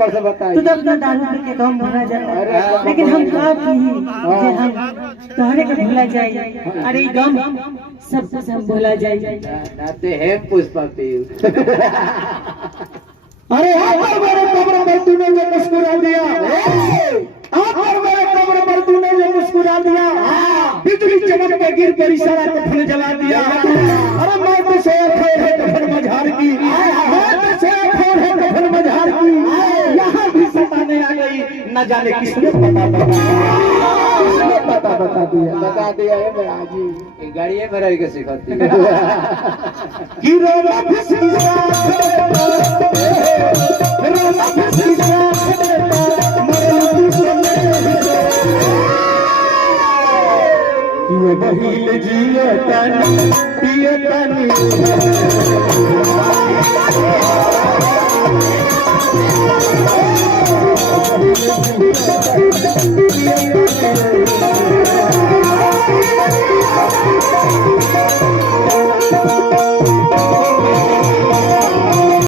तू तो अपना दारू पी के गम भरा जाता है, लेकिन हम का पी जे हम तोहरे के भूला जाए। अरे गम सब कुछ हम भूला जाए। नाते हैं पुष्पा पी। अरे आकर मेरे कब्र पर तूने जो मुस्कुरा दिया, आकर मेरे कब्र पर तूने जो मुस्कुरा दिया, बिजली चमक के गिर कर इशारा कफन जला दिया। अरे मैं तो से खोर है कफन मझार की, मैं तो से खोर है कफन मझार की, यहाँ भी सताने आ गई, न जाने किसने बता दिया है मैं आज गाड़ी है मेरा के सिखाती है। गिरोला फिसला रोला फिसला ये बहिल जियो तनी पियो तनी